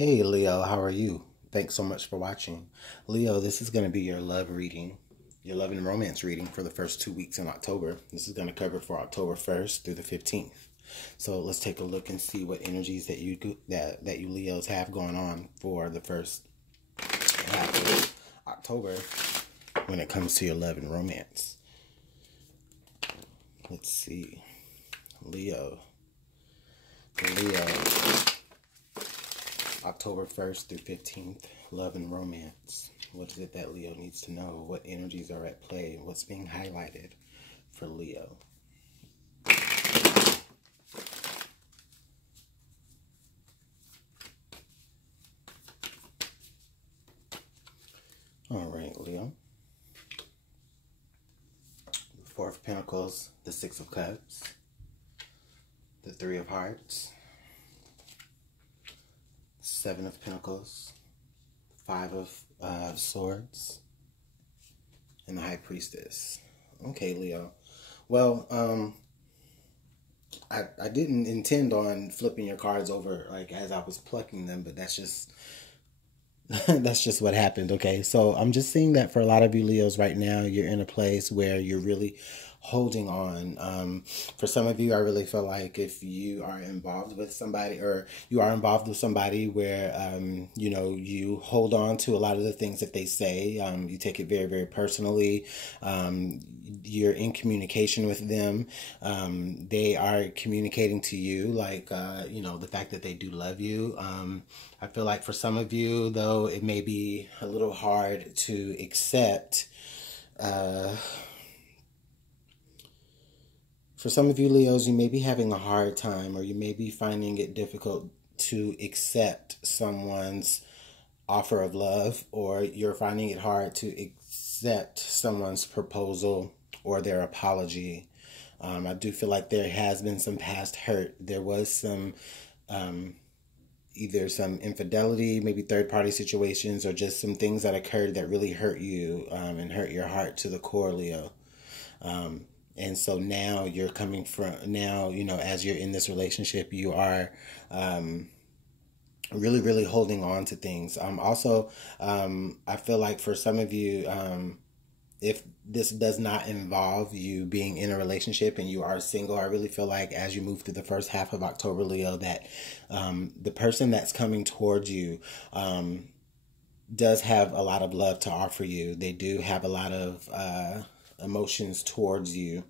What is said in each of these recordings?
Hey Leo, how are you? Thanks so much for watching. Leo, this is going to be your love reading, your love and romance reading for the first 2 weeks in October. This is going to cover for October 1st through the 15th. So let's take a look and see what energies that you Leos have going on for the first half of October when it comes to your love and romance. Let's see. Leo. October 1st through 15th, love and romance. What is it that Leo needs to know? What energies are at play? What's being highlighted for Leo? All right, Leo. The Four of Pentacles, the Six of Cups, the Three of Hearts, Seven of Pentacles, Five of Swords, and the High Priestess. Okay, Leo. Well, I didn't intend on flipping your cards over like as I was plucking them, but that's just that's just what happened. Okay, so I'm just seeing that for a lot of you Leos right now, you're in a place where you're really holding on. For some of you, I really feel like if you are involved with somebody, or you are involved with somebody where you hold on to a lot of the things that they say, you take it very, very personally. You're in communication with them. They are communicating to you like the fact that they do love you. I feel like for some of you, though, it may be a little hard to accept. For some of you Leos, you may be having a hard time, or you may be finding it difficult to accept someone's offer of love, or you're finding it hard to accept someone's proposal or their apology. I do feel like there has been some past hurt. There was some either some infidelity, maybe third-party situations, or just some things that occurred that really hurt you and hurt your heart to the core, Leo. And so now you're coming from, as you're in this relationship, you are really, really holding on to things. I feel like for some of you, if this does not involve you being in a relationship and you are single, I really feel like as you move through the first half of October, Leo, that the person that's coming towards you does have a lot of love to offer you. They do have a lot of emotions towards you.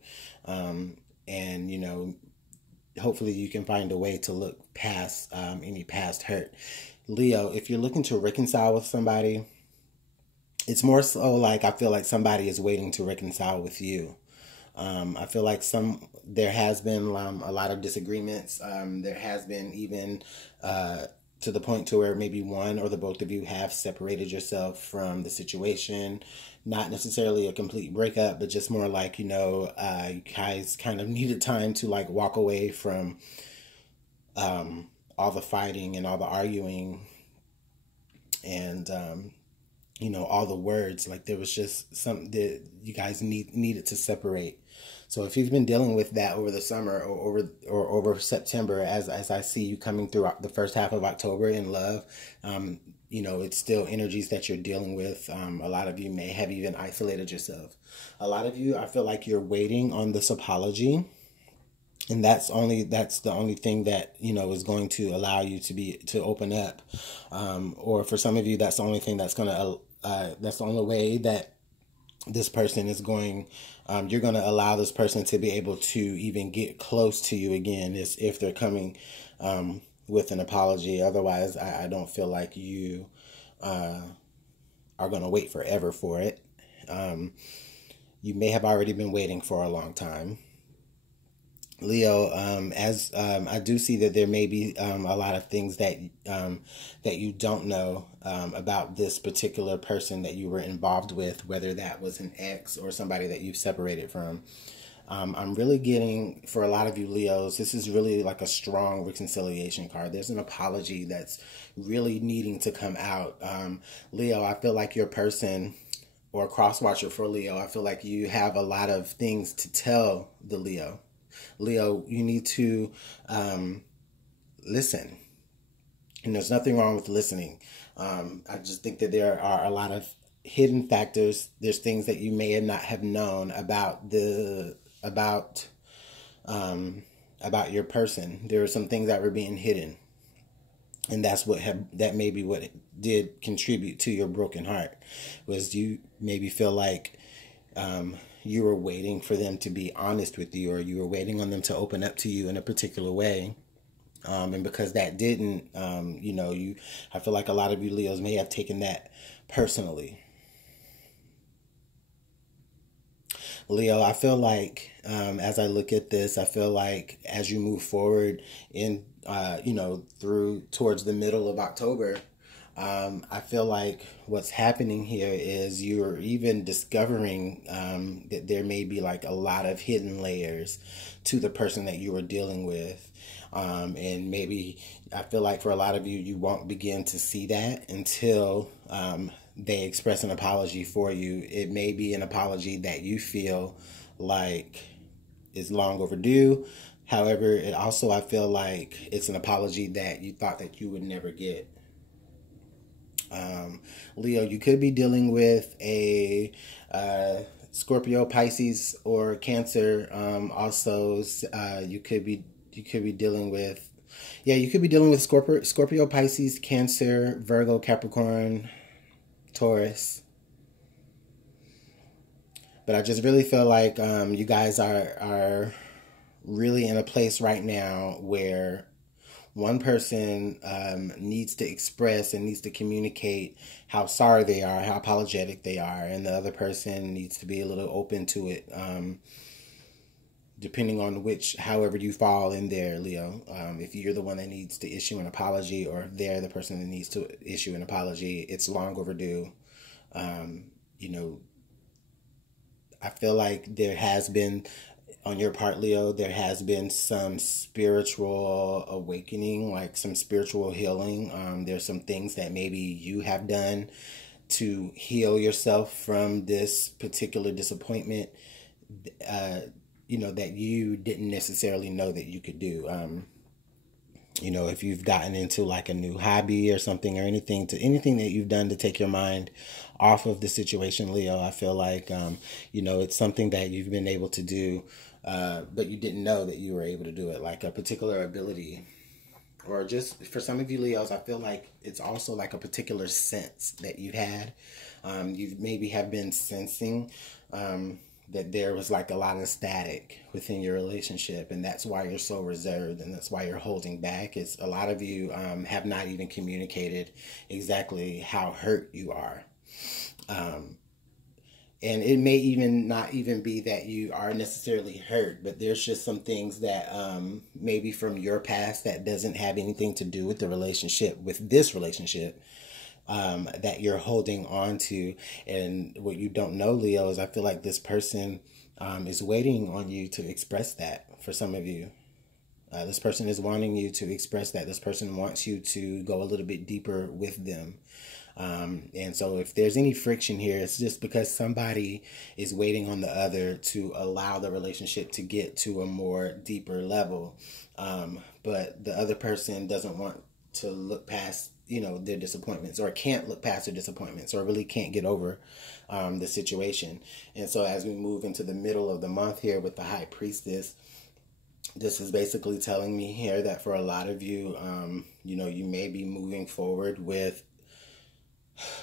And hopefully you can find a way to look past any past hurt. Leo, if you're looking to reconcile with somebody, it's more so like I feel like somebody is waiting to reconcile with you. I feel like there has been a lot of disagreements. There has been even to the point to where maybe one or the both of you have separated yourself from the situation. Not necessarily a complete breakup, but just more like, you guys kind of needed time to like walk away from all the fighting and all the arguing and all the words. Like there was just something that you guys needed to separate. So if you've been dealing with that over the summer or over September, as I see you coming through the first half of October in love, it's still energies that you're dealing with. A lot of you may have even isolated yourself. A lot of you, I feel like you're waiting on this apology. And that's the only thing that, is going to allow you to open up. Or for some of you, that's the only thing that's the only way that this person is going, you're going to allow this person to be able to even get close to you again, is if they're coming with an apology. Otherwise, I don't feel like you are going to wait forever for it. You may have already been waiting for a long time. Leo, as I do see that there may be a lot of things that you don't know about this particular person that you were involved with, whether that was an ex or somebody that you've separated from. I'm really getting, for a lot of you Leos, this is really like a strong reconciliation card. There's an apology that's really needing to come out. Leo, I feel like your person, or cross watcher for Leo, I feel like you have a lot of things to tell the Leo. Leo, you need to listen. And there's nothing wrong with listening. I just think that there are a lot of hidden factors. There's things that you may not have known about about your person. There are some things that were being hidden, and that may be what did contribute to your broken heart. Was you maybe feel like you were waiting for them to be honest with you, or you were waiting on them to open up to you in a particular way. And because that didn't, I feel like a lot of you Leos may have taken that personally. Leo, I feel like as I look at this, I feel like as you move forward in, through towards the middle of October, I feel like what's happening here is you're even discovering that there may be like a lot of hidden layers to the person that you are dealing with. And maybe I feel like for a lot of you, you won't begin to see that until they express an apology for you. It may be an apology that you feel like is long overdue. However, it also, I feel like it's an apology that you thought that you would never get. Leo, you could be dealing with a Scorpio, Pisces, or Cancer. Also, you could be dealing with, you could be dealing with Scorpio, Pisces, Cancer, Virgo, Capricorn, Taurus. But I just really feel like you guys are really in a place right now where one person needs to express and needs to communicate how sorry they are, how apologetic they are, and the other person needs to be a little open to it, depending on however you fall in there, Leo. If you're the one that needs to issue an apology, or if they're the person that needs to issue an apology, it's long overdue. I feel like there has been, on your part, Leo, there has been some spiritual awakening, like some spiritual healing. There's some things that maybe you have done to heal yourself from this particular disappointment, that you didn't necessarily know that you could do. If you've gotten into like a new hobby or something, or anything that you've done to take your mind off of the situation, Leo, I feel like, it's something that you've been able to do, but you didn't know that you were able to do it, like a particular ability. Or just for some of you Leos, I feel like it's also like a particular sense that you had. You maybe have been sensing that there was like a lot of static within your relationship, and that's why you're so reserved, and that's why you're holding back. It's a lot of you have not even communicated exactly how hurt you are. And it may even not even be that you are necessarily hurt, but there's just some things that maybe from your past that doesn't have anything to do with this relationship, that you're holding on to. And what you don't know, Leo, is I feel like this person is waiting on you to express that. For some of you, this person is wanting you to express that. This person wants you to go a little bit deeper with them. And so if there's any friction here, it's just because somebody is waiting on the other to allow the relationship to get to a more deeper level. But the other person doesn't want to look past, their disappointments, or can't look past their disappointments, or really can't get over the situation. And so as we move into the middle of the month here with the High Priestess, this is basically telling me here that for a lot of you, you may be moving forward with,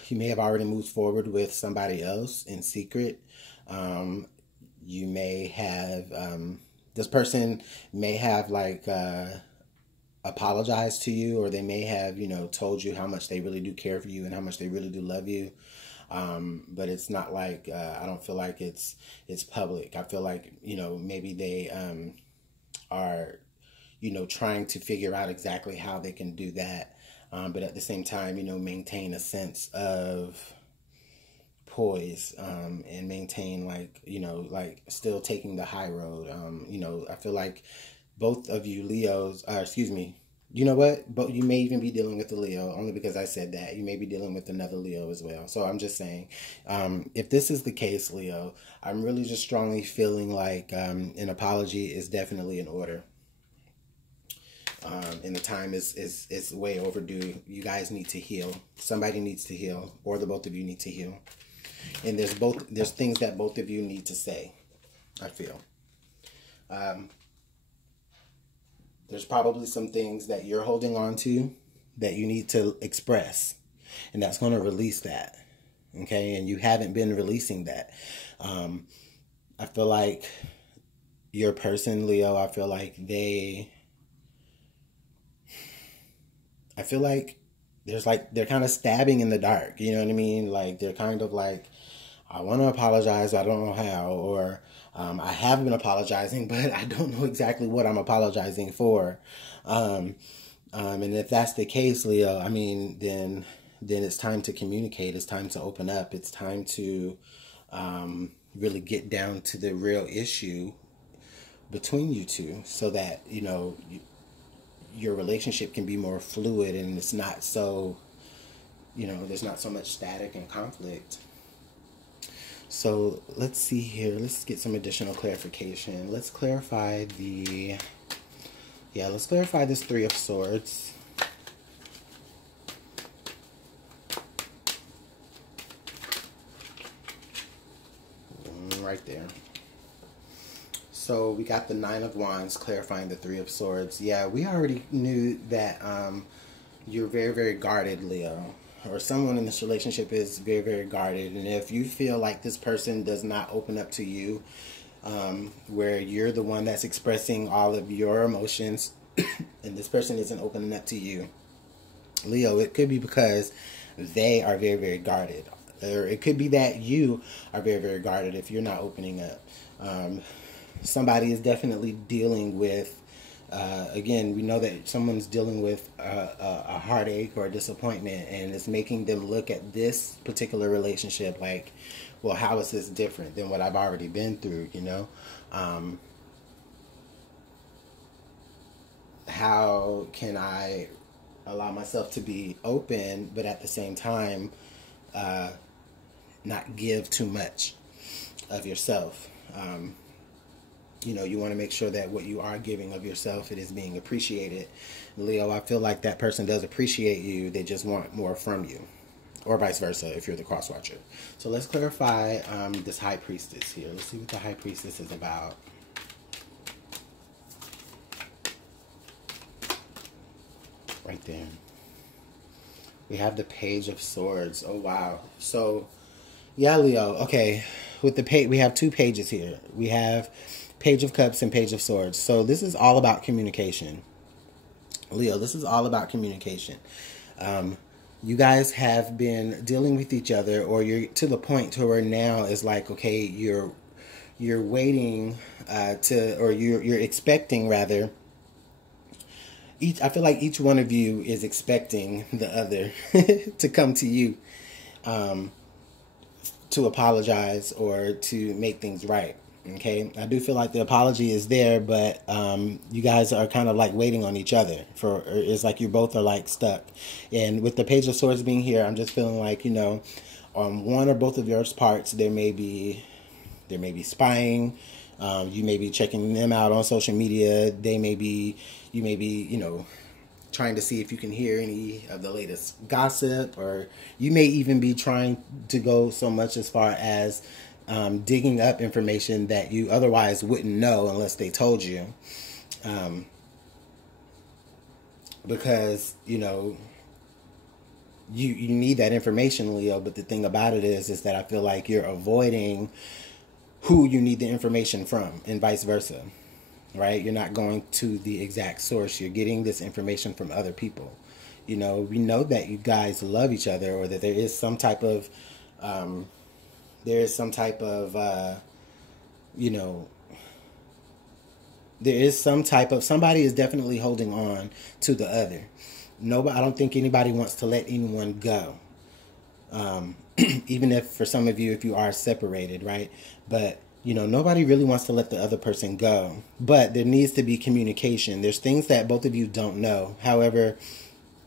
you may have already moved forward with somebody else in secret. You may have, this person may have like apologized to you, or they may have, told you how much they really do care for you and how much they really do love you. But it's not like, I don't feel like it's public. I feel like, maybe they are, trying to figure out exactly how they can do that. But at the same time, maintain a sense of poise, and maintain like still taking the high road. I feel like both of you Leos, excuse me, you know what? But you may even be dealing with a Leo, only because I said that. You may be dealing with another Leo as well. So I'm just saying, if this is the case, Leo, I'm really just strongly feeling like an apology is definitely in order. And the time is way overdue. You guys need to heal. Somebody needs to heal, or the both of you need to heal. And there's things that both of you need to say, I feel. There's probably some things that you're holding on to that you need to express, and that's going to release that. Okay, and you haven't been releasing that. I feel like your person, Leo, I feel like they're kind of stabbing in the dark. You know what I mean? Like, they're kind of like, I want to apologize, I don't know how, or I have been apologizing, but I don't know exactly what I'm apologizing for. And if that's the case, Leo, I mean, then it's time to communicate. It's time to open up. It's time to really get down to the real issue between you two, so that, you know, your relationship can be more fluid, and it's not so, you know, there's not so much static and conflict. So let's see here. Let's get some additional clarification. Let's clarify let's clarify this Three of Swords. Right there. So we got the Nine of Wands clarifying the Three of Swords. Yeah, we already knew that you're very, very guarded, Leo. Or someone in this relationship is very, very guarded. And if you feel like this person does not open up to you, where you're the one that's expressing all of your emotions, and this person isn't opening up to you, Leo, it could be because they are very, very guarded. Or it could be that you are very, very guarded if you're not opening up. Somebody is definitely dealing with, again, we know that someone's dealing with a heartache or a disappointment, and it's making them look at this particular relationship like, well, how is this different than what I've already been through, you know? How can I allow myself to be open, but at the same time, not give too much of yourself? You know, you want to make sure that what you are giving of yourself, it is being appreciated. Leo, I feel like that person does appreciate you. They just want more from you. Or vice versa if you're the cross watcher. So let's clarify this High Priestess here. Let's see what the High Priestess is about. Right there. We have the Page of Swords. Oh, wow. So, yeah, Leo. Okay. With the page, we have two pages here. We have Page of Cups and Page of Swords. So this is all about communication. Leo, this is all about communication. You guys have been dealing with each other, or you're to the point to where now is like, okay, you're waiting or you're expecting, rather. I feel like each one of you is expecting the other to come to you to apologize or to make things right. Okay, I do feel like the apology is there, but you guys are kind of like waiting on each other. It's like you both are like stuck. And with the Page of Swords being here, I'm just feeling like, you know, on one or both of your parts, there may be spying. You may be checking them out on social media. You may be, you know, trying to see if you can hear any of the latest gossip, or you may even be trying to go so much as far as digging up information that you otherwise wouldn't know unless they told you. Because, you know, you need that information, Leo, but the thing about it is that I feel like you're avoiding who you need the information from, and vice versa, right? You're not going to the exact source. You're getting this information from other people. You know, we know that you guys love each other, or that there is some type of, you know, there is some type of, somebody is definitely holding on to the other. Nobody, I don't think anybody wants to let anyone go. Even if for some of you, if you are separated, right? But, you know, nobody really wants to let the other person go. But there needs to be communication. There's things that both of you don't know. However,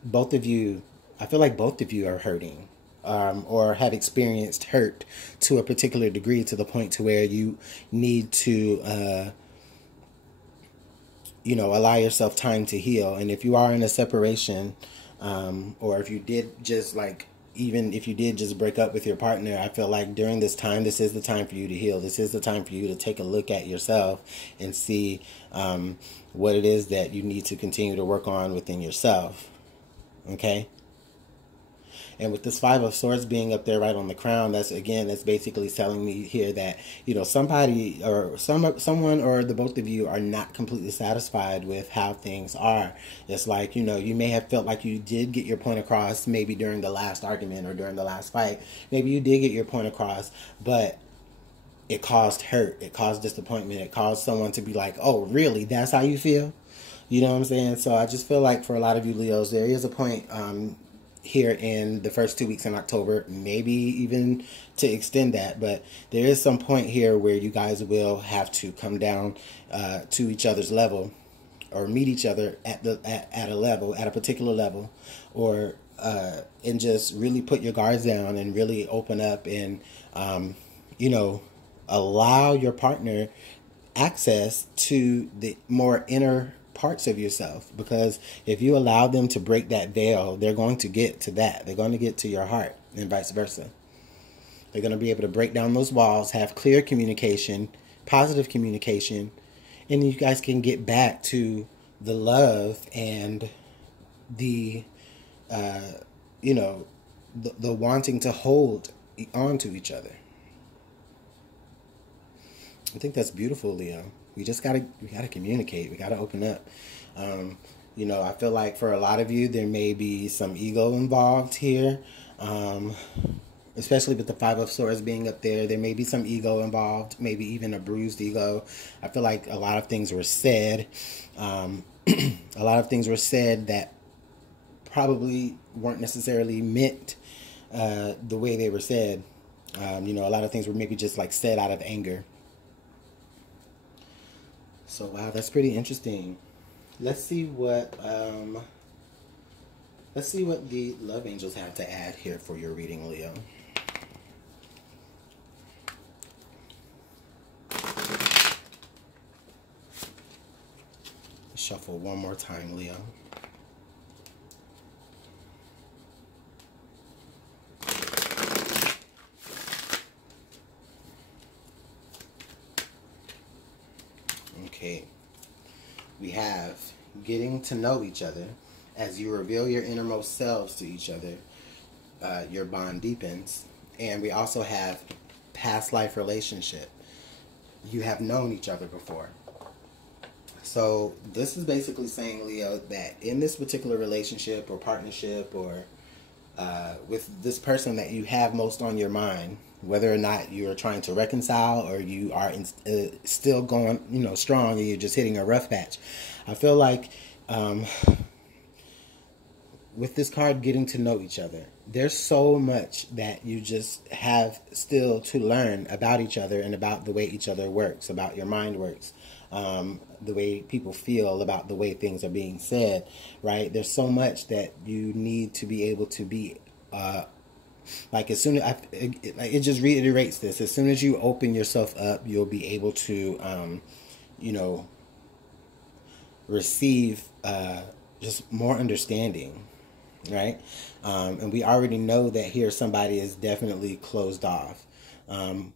both of you, I feel like both of you are hurting. Or have experienced hurt to a particular degree, to the point to where you need to you know, allow yourself time to heal. And if you are in a separation, or if you did just like, even if you did just break up with your partner, I feel like during this time, this is the time for you to heal. This is the time for you to take a look at yourself and see what it is that you need to continue to work on within yourself. Okay? And with this Five of Swords being up there right on the crown, that's basically telling me here that, you know, somebody or someone or the both of you are not completely satisfied with how things are. It's like, you know, you may have felt like you did get your point across maybe during the last argument or during the last fight. Maybe you did get your point across, but it caused hurt. It caused disappointment. It caused someone to be like, oh, really? That's how you feel? You know what I'm saying? So I just feel like for a lot of you Leos, there is a point here in the first 2 weeks in October, maybe even to extend that, but there is some point here where you guys will have to come down to each other's level, or meet each other at a level, at a particular level, or and just really put your guards down and really open up and you know, allow your partner access to the more inner parts of yourself, because if you allow them to break that veil, they're going to get to that. They're going to get to your heart, and vice versa. They're going to be able to break down those walls, have clear communication, positive communication, and you guys can get back to the love and the you know, the wanting to hold on to each other. I think that's beautiful, Leo. We gotta communicate. We gotta open up. You know, I feel like for a lot of you, there may be some ego involved here, especially with the Five of Swords being up there. There may be some ego involved, maybe even a bruised ego. I feel like a lot of things were said. A lot of things were said that probably weren't necessarily meant the way they were said. You know, a lot of things were maybe just like said out of anger. So wow, that's pretty interesting. Let's see what the love angels have to add here for your reading, Leo. Shuffle one more time, Leo. Okay, we have getting to know each other. As you reveal your innermost selves to each other, your bond deepens. And we also have past life relationship. You have known each other before. So this is basically saying, Leo, that in this particular relationship or partnership or with this person that you have most on your mind, whether or not you're trying to reconcile or you are still going, you know, strong and you're just hitting a rough patch. I feel like with this card, getting to know each other, there's so much that you just have still to learn about each other and about the way each other works, about your mind works, the way people feel, about the way things are being said, right? There's so much that you need to be able to be like as soon as it just reiterates this. As soon as you open yourself up, you'll be able to, you know, receive just more understanding, right? And we already know that here somebody is definitely closed off.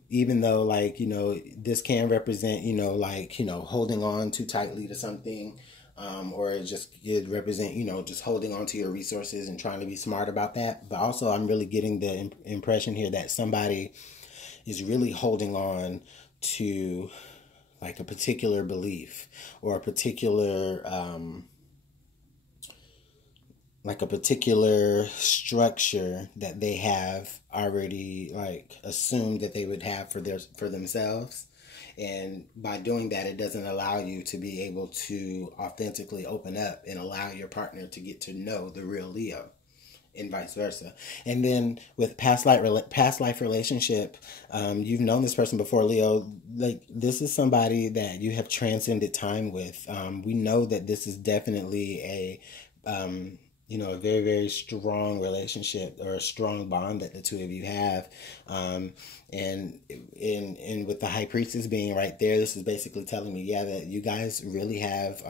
Even though, like, you know, this can represent, you know, like, you know, holding on too tightly to something. Or it represent, you know, just holding on to your resources and trying to be smart about that. But also I'm really getting the impression here that somebody is really holding on to like a particular belief or a particular like a particular structure that they have already like assumed that they would have for themselves. And by doing that, it doesn't allow you to be able to authentically open up and allow your partner to get to know the real Leo, and vice versa. And then with past life relationship, you've known this person before, Leo. Like, this is somebody that you have transcended time with. We know that this is definitely a a very, very strong relationship or a strong bond that the two of you have. And with the high priestess being right there, this is basically telling me, yeah, that you guys really have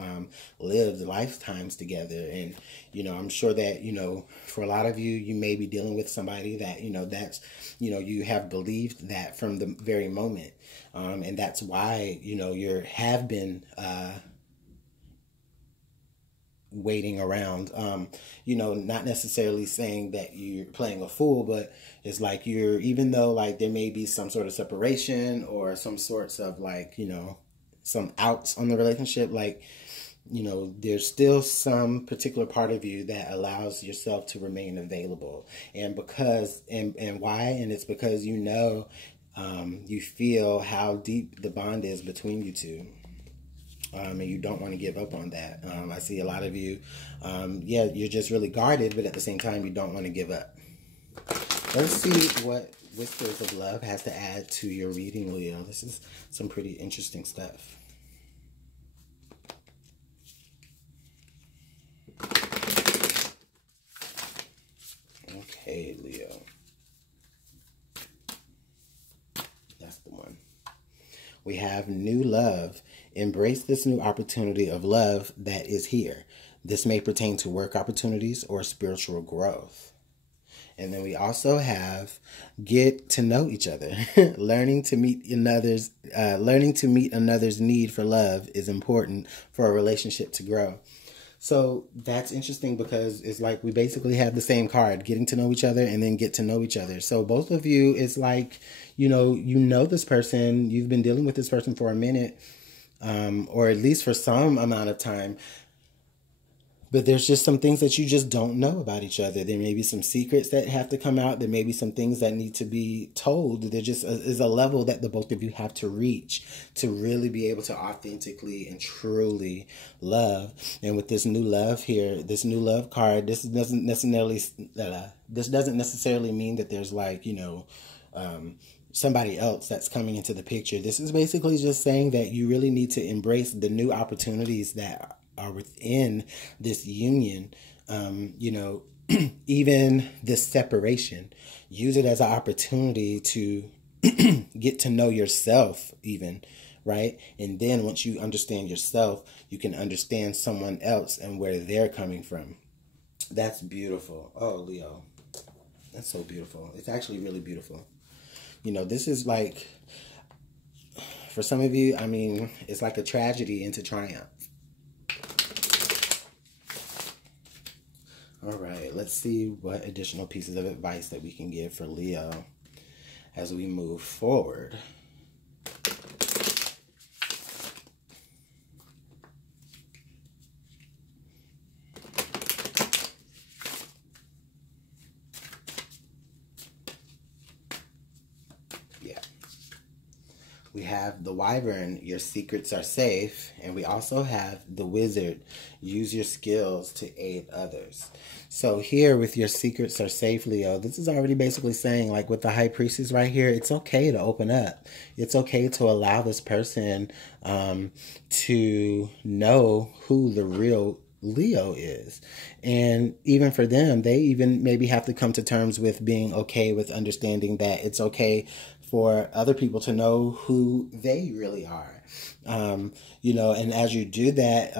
lived lifetimes together. And, I'm sure that, for a lot of you, you may be dealing with somebody that, you have believed that from the very moment. And that's why, you have been waiting around. Not necessarily saying that you're playing a fool, but it's like even though like there may be some sort of separation or some sorts of like, some outs on the relationship, like, there's still some particular part of you that allows yourself to remain available. And why? And it's because, you feel how deep the bond is between you two. And you don't want to give up on that. I see a lot of you, you're just really guarded, but at the same time, you don't want to give up. Let's see what Whispers of Love has to add to your reading, Leo. This is some pretty interesting stuff. Okay, Leo. That's the one. We have new love. Embrace this new opportunity of love that is here. This may pertain to work opportunities or spiritual growth. And then we also have get to know each other. Learning to meet another's need for love is important for a relationship to grow. So that's interesting because it's like we basically have the same card, getting to know each other and then get to know each other. So both of you, it's like, you know this person, you've been dealing with this person for a minute, or at least for some amount of time. But there's just some things that you just don't know about each other. There may be some secrets that have to come out. There may be some things that need to be told. There just is a level that the both of you have to reach to really be able to authentically and truly love. And with this new love here, this new love card, this doesn't necessarily mean that there's like, somebody else that's coming into the picture. This is basically just saying that you really need to embrace the new opportunities that are within this union. Even this separation, use it as an opportunity to get to know yourself even, right? And then once you understand yourself, you can understand someone else and where they're coming from. That's beautiful. Oh, Leo, that's so beautiful. It's actually really beautiful. This is like, for some of you, I mean, it's like a tragedy into triumph. All right, let's see what additional pieces of advice that we can give for Leo as we move forward. We have the Wyvern, your secrets are safe. And we also have the Wizard, use your skills to aid others. So here with your secrets are safe, Leo, this is already basically saying, like with the High Priestess right here, it's okay to open up. It's okay to allow this person to know who the real Leo is. And even for them, they even maybe have to come to terms with being okay with understanding that it's okay for other people to know who they really are. And as you do that,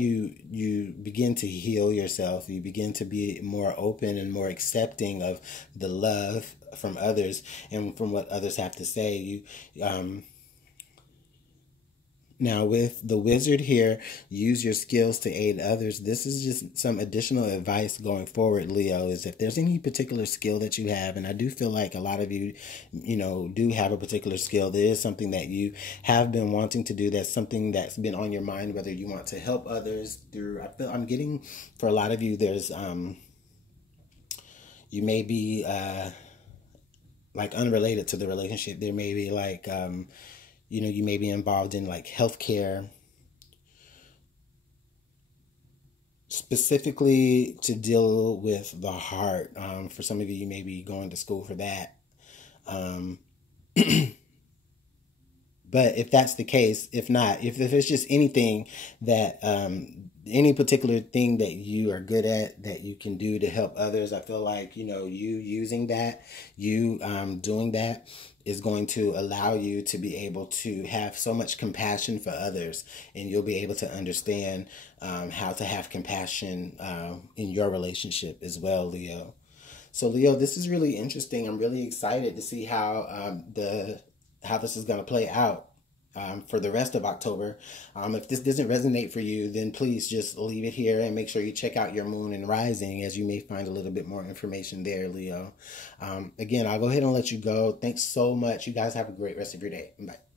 you begin to heal yourself. You begin to be more open and more accepting of the love from others and from what others have to say. Now, with the Wizard here, use your skills to aid others. This is just some additional advice going forward, Leo, is if there's any particular skill that you have, and I do feel like a lot of you, do have a particular skill. There is something that you have been wanting to do. That's something that's been on your mind, whether you want to help others through, I'm getting, for a lot of you, there's, you may be, like unrelated to the relationship. There may be like, you may be involved in like healthcare, specifically to deal with the heart. For some of you, you may be going to school for that. But if that's the case, if not, if it's just anything that any particular thing that you are good at that you can do to help others, I feel like, you know, you using that, you doing that is going to allow you to be able to have so much compassion for others, and you'll be able to understand how to have compassion in your relationship as well, Leo. So Leo, this is really interesting. I'm really excited to see how this is going to play out for the rest of October. If this doesn't resonate for you, then please just leave it here and make sure you check out your moon and rising, as you may find a little bit more information there, Leo. Again, I'll go ahead and let you go. Thanks so much. You guys have a great rest of your day. Bye.